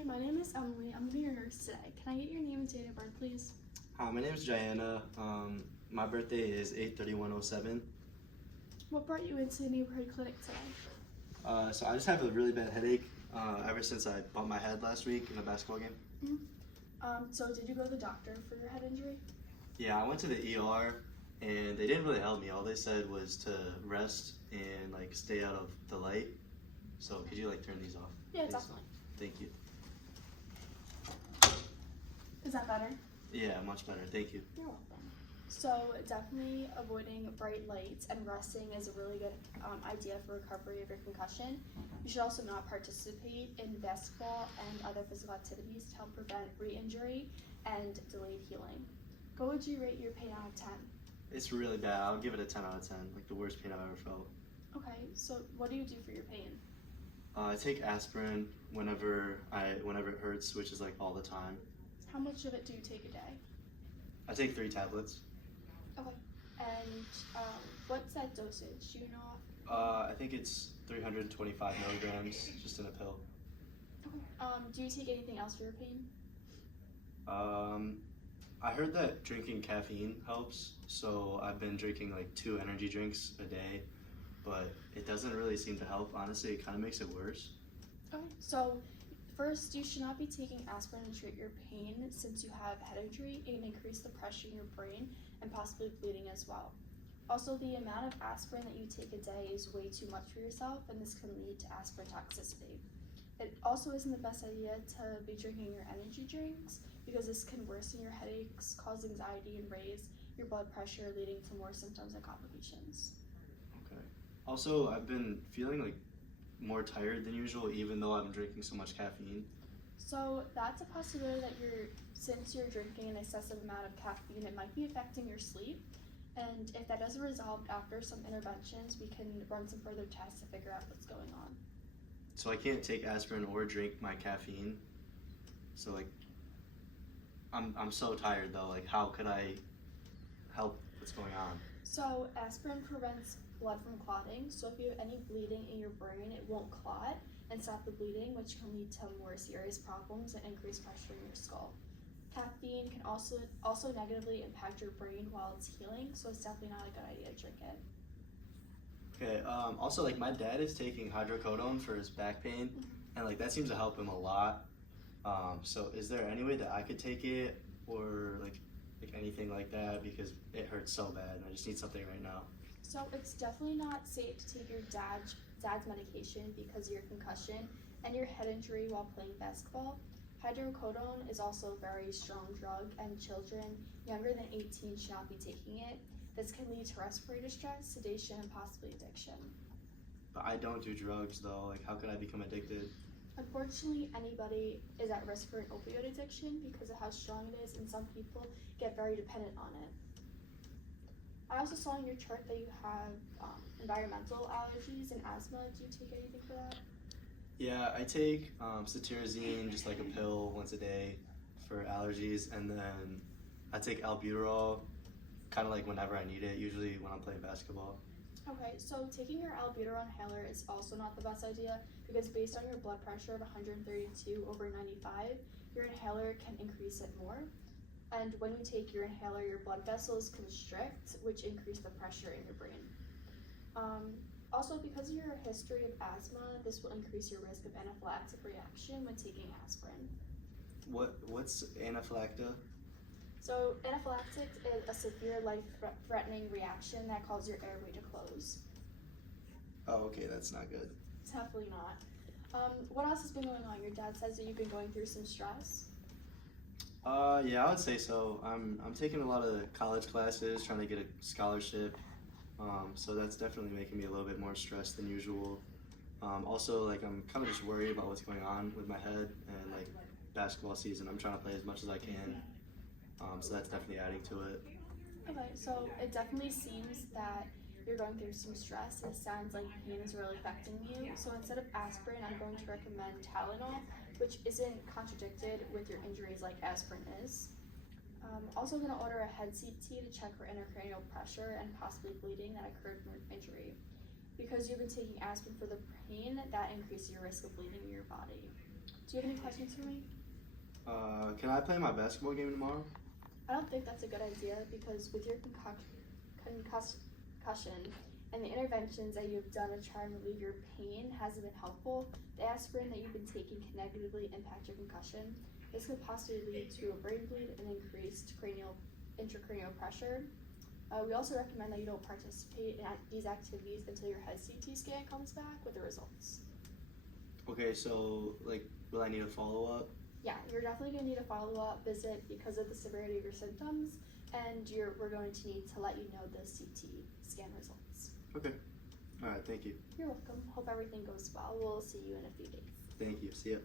Hi, my name is Emily. I'm going to be your nurse today. Can I get your name and date of birth, please? Hi, my name is Jayanna. My birthday is 8/31/07. What brought you into the neighborhood clinic today? So I just have a really bad headache ever since I bumped my head last week in a basketball game. So did you go to the doctor for your head injury? Yeah, I went to the ER and they didn't really help me. All they said was to rest and stay out of the light. So could you turn these off? Yeah, please? definitely. Thank you. Is that better? Yeah, much better. Thank you. You're welcome. So definitely avoiding bright lights and resting is a really good idea for recovery of your concussion. You should also not participate in basketball and other physical activities to help prevent re-injury and delayed healing. What would you rate your pain out of 10? It's really bad. I'll give it a 10 out of 10. The worst pain I've ever felt. Okay, so what do you do for your pain? I take aspirin whenever it hurts, which is all the time. How much of it do you take a day? I take 3 tablets. Okay, and what's that dosage? Do you know? I think it's 325 milligrams just in a pill. Okay. Do you take anything else for your pain? I heard that drinking caffeine helps, so I've been drinking 2 energy drinks a day, but it doesn't really seem to help. Honestly, it kind of makes it worse. Okay, so first, you should not be taking aspirin to treat your pain since you have head injury. It can increase the pressure in your brain and possibly bleeding as well. Also, the amount of aspirin that you take a day is way too much for yourself, and this can lead to aspirin toxicity. It also isn't the best idea to be drinking your energy drinks because this can worsen your headaches, cause anxiety, and raise your blood pressure, leading to more symptoms and complications. Okay. Also, I've been feeling more tired than usual, even though I'm drinking so much caffeine. So that's a possibility that since you're drinking an excessive amount of caffeine, it might be affecting your sleep. And if that doesn't resolve after some interventions, we can run some further tests to figure out what's going on. So I can't take aspirin or drink my caffeine. So I'm so tired though. How could I help what's going on? So aspirin prevents blood from clotting. So if you have any bleeding in your brain, it won't clot and stop the bleeding, which can lead to more serious problems and increased pressure in your skull. Caffeine can also negatively impact your brain while it's healing, so it's definitely not a good idea to drink it. Okay. Also, my dad is taking hydrocodone for his back pain, and that seems to help him a lot. So is there any way that I could take it, or anything like that, because it hurts so bad and I just need something right now? So it's definitely not safe to take your dad's medication because of your concussion and your head injury while playing basketball. Hydrocodone is also a very strong drug, and children younger than 18 should not be taking it. This can lead to respiratory distress, sedation, and possibly addiction. But I don't do drugs though. How could I become addicted? Unfortunately, anybody is at risk for an opioid addiction because of how strong it is, and some people get very dependent on it. I also saw in your chart that you have environmental allergies and asthma. Do you take anything for that? Yeah, I take cetirizine, just a pill once a day for allergies, and then I take albuterol kind of whenever I need it, usually when I'm playing basketball. Okay, so taking your albuterol inhaler is also not the best idea because based on your blood pressure of 132/95, your inhaler can increase it more. And when you take your inhaler, your blood vessels constrict, which increase the pressure in your brain. Also, because of your history of asthma, this will increase your risk of anaphylactic reaction when taking aspirin. What's anaphylactic? So anaphylactic is a severe life-threatening reaction that causes your airway to close. Oh, okay, that's not good. Definitely not. What else has been going on? Your dad says that you've been going through some stress. Yeah, I would say so. I'm taking a lot of college classes, trying to get a scholarship. So that's definitely making me a little bit more stressed than usual. Also, I'm kind of just worried about what's going on with my head and basketball season. I'm trying to play as much as I can. So that's definitely adding to it. Okay, so it definitely seems that you're going through some stress. It sounds like pain is really affecting you. So instead of aspirin, I'm going to recommend Tylenol, which isn't contradicted with your injuries like aspirin is. Also going to order a head CT to check for intracranial pressure and possibly bleeding that occurred from your injury. Because you've been taking aspirin for the pain, that increases your risk of bleeding in your body. Do you have any questions for me? Can I play my basketball game tomorrow? I don't think that's a good idea because with your concussion and the interventions that you've done to try and relieve your pain hasn't been helpful, the aspirin that you've been taking can negatively impact your concussion. This could possibly lead to a brain bleed and increased intracranial pressure. We also recommend that you don't participate in these activities until your head CT scan comes back with the results. Okay, so like, will I need a follow-up? Yeah, you're definitely going to need a follow-up visit because of the severity of your symptoms, and we're going to need to let you know the CT scan results. Okay. All right, thank you. You're welcome. Hope everything goes well. We'll see you in a few days. Thank you. See ya.